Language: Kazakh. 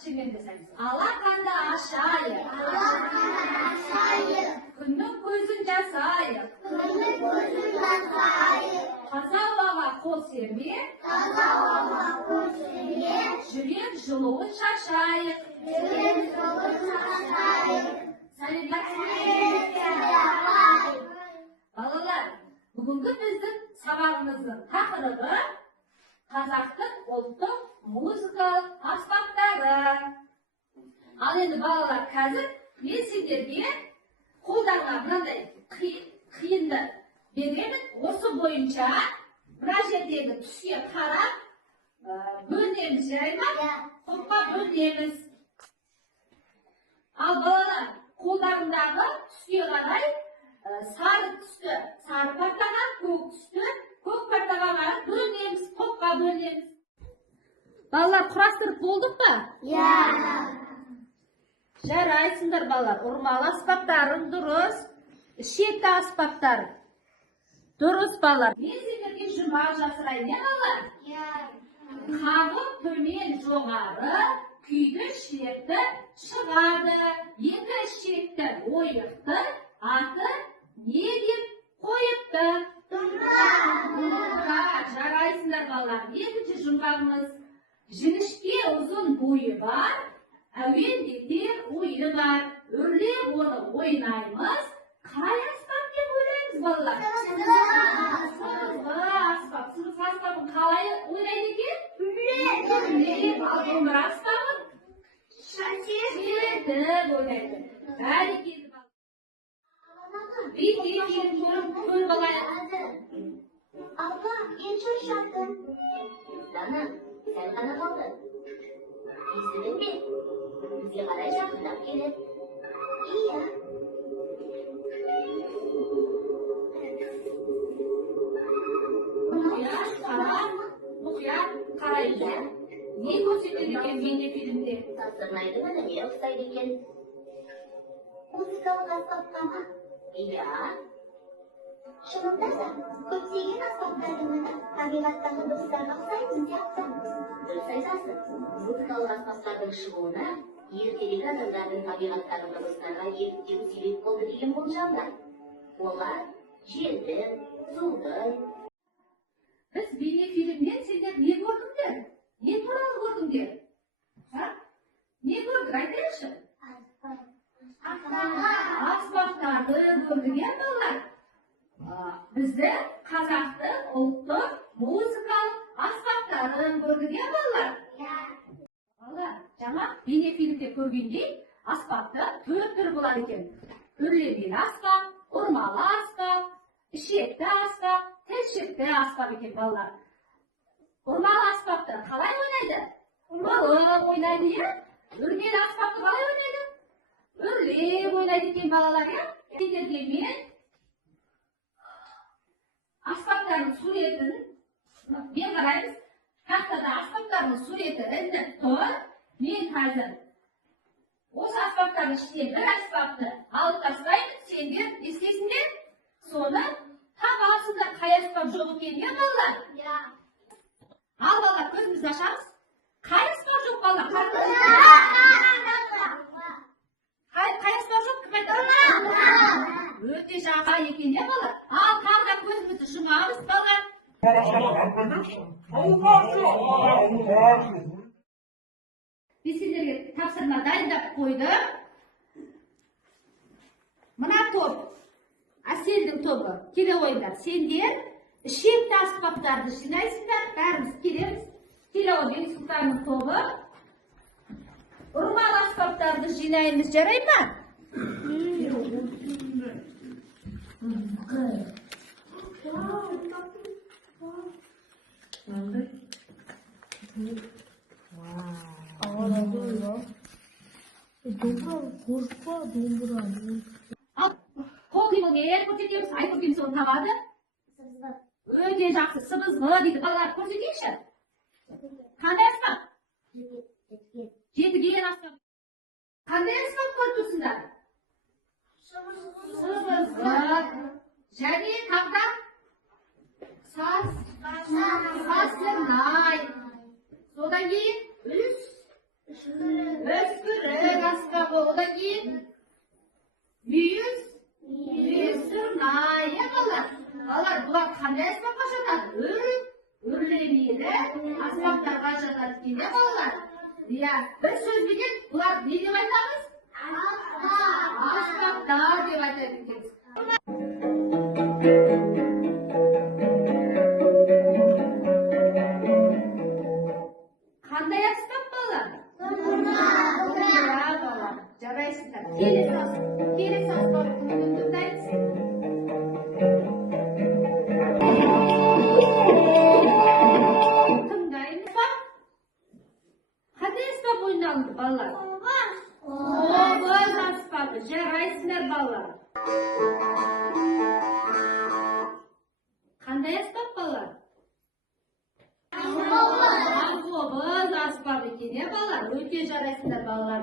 кішігенде sayamiz. Алақанды ашайық. Күннің көзін жасайық. Таза ауаға қол сермеп, жүрек жылуын шашайық. Балалар, бүгінгі біздің сабағымыздың тақырыбы қазақтың ұлттық музыкалық аспаптары. Ал енді балалар, қазір мен сендерге қолдарыңа мынандай қиынды беремін. Осы бойынша мына жердегі түске қарап бөлінеміз, жарай ма? Топқа бөлінеміз. Ал балалар, қолдарындағы түске қарай сары түсті сары партаға, көк түсті көк партаға қарап бөлінеміз, топқа бөлінеміз. Балалар, құрастырып болдық па? Жарайсыңдар балалар. Ұрмалы аспаптарың дұрыс, ішекті аспаптар дұрыс балалар. Мен сендерге жұмбақ жасырайын, не балалар? Қағып төмен жоғары, күйді ішекті шығады. Екі ішекті ойықты аты не деп қойыпты? Домбыра. Жарайсыңдар балалар. Екінші жұмбағымыз. Жіңішке ұзын бойы бар, әуендетер ойы бар. Өрлеп оны ойнаймыз. Қай аспап деп ойлаймыз балалар? Сызғы аспап. Сызғы аспабын қалай ойнайды екен? Үрлеп. Ал домбыра аспабын? Шертіп ойнайды. Бәрекелді балалар. Бейт көріп алайық. Abla, en çok şarkın. Dana, sen bana kaldın. İzledin mi? Bize kadar şarkıdan gelir. İyi ya. Мұқият қарайды. Не көрсетеді екен бейнефильмде? Tastırmaydı mı da niye ustaydı eкен? Музыкалық аспапқа ма? İyi ya. Шынында да, көптеген аспаптардың үні табиғаттағы дыбыстарға ұқсайтын сияқты. Дұрыс айтасың. Музыкалық аспаптардың шығуына ертедегі адамдардың табиғаттағы дыбыстарға еліктеу себеп болды деген болжам бар. Олар желді, суды. Біз бейнефильмнен сендер не көрдіңдер? Не туралы көрдіңдер? Не көрдік, айтайықшы? Аспаптарды көрдік, балалар. Бізді қазақтың ұлттық музыкалық аспаптарын көрдік, балалар. Балалар, жаңа бейнефильмде көргендей аспапты төрт түрі болады екен. Үрлеген аспап, ұрмалы аспап, ішекті аспап, тілшікті аспап екен балалар. Ұрмалы аспапты қалай ойнайды? Ұрмалы ойнайды, е? Үрген аспапты қалай ойнайды? Үрлеп ойнайды екен балалар, е? Сендерге мен аспаптардың суретін, мен қараймыз, тақтада аспаптардың суреті ілініп тұр. Мен қазір осы аспаптардың ішінен бір аспапты алып тастаймын, сендер естесіңдер, соны таба алсыңдар, қай аспап жоқ екенін, балалар? Ал балалар, көзімізді ашамыз. Қай аспап жоқ, балалар? Қай аспап жоқ? Кім айтады? Өте жаңа екен, балалар? Ал тағы көзімізді жұмамыз, балалар. Мен сендерге тапсырма дайындап қойдым. Мына топ, Әселдің тобы, келе ойындар. Сендер ішекті аспаптарды жинайсыңдар, бәріміз келеміз. Келе ойын Сұлтанның тобы. Ұрмалы аспаптарды жинаймыз, жарай ма? Қол қимылмен көрсетеміз, айтып соны табады. Өте жақсы, сыбызғы дейді. Балалар, көрсетейікші. Қандай аспап? Жетіген аспап. Қандай аспап көріп тұрсыңдар? Сыбызғы. Және тақта сасынай. Содан кейін Öskürük asbabı. Odan keyin müyüz sırnaya balar. Balar bular qanday asbab qaşatadi? Ürlemeydi. Asbablar qaşatadi keyin balalar. Ya bir söz bilin bular ne deb aytamiz? Asbablar deb aytamiz. Qanday asbab balalar? Balar. Jaraysizlar. Kelesi asbab kunduzda aytsin. Qanday asbab? Qanday asbab o'ynaldi balalar? Ovoz asbobi. Jaraysizlar balalar. Qanday asbab balalar? Ovoz asbobi ekan ya balalar. O'tga jaraysizlar balalar.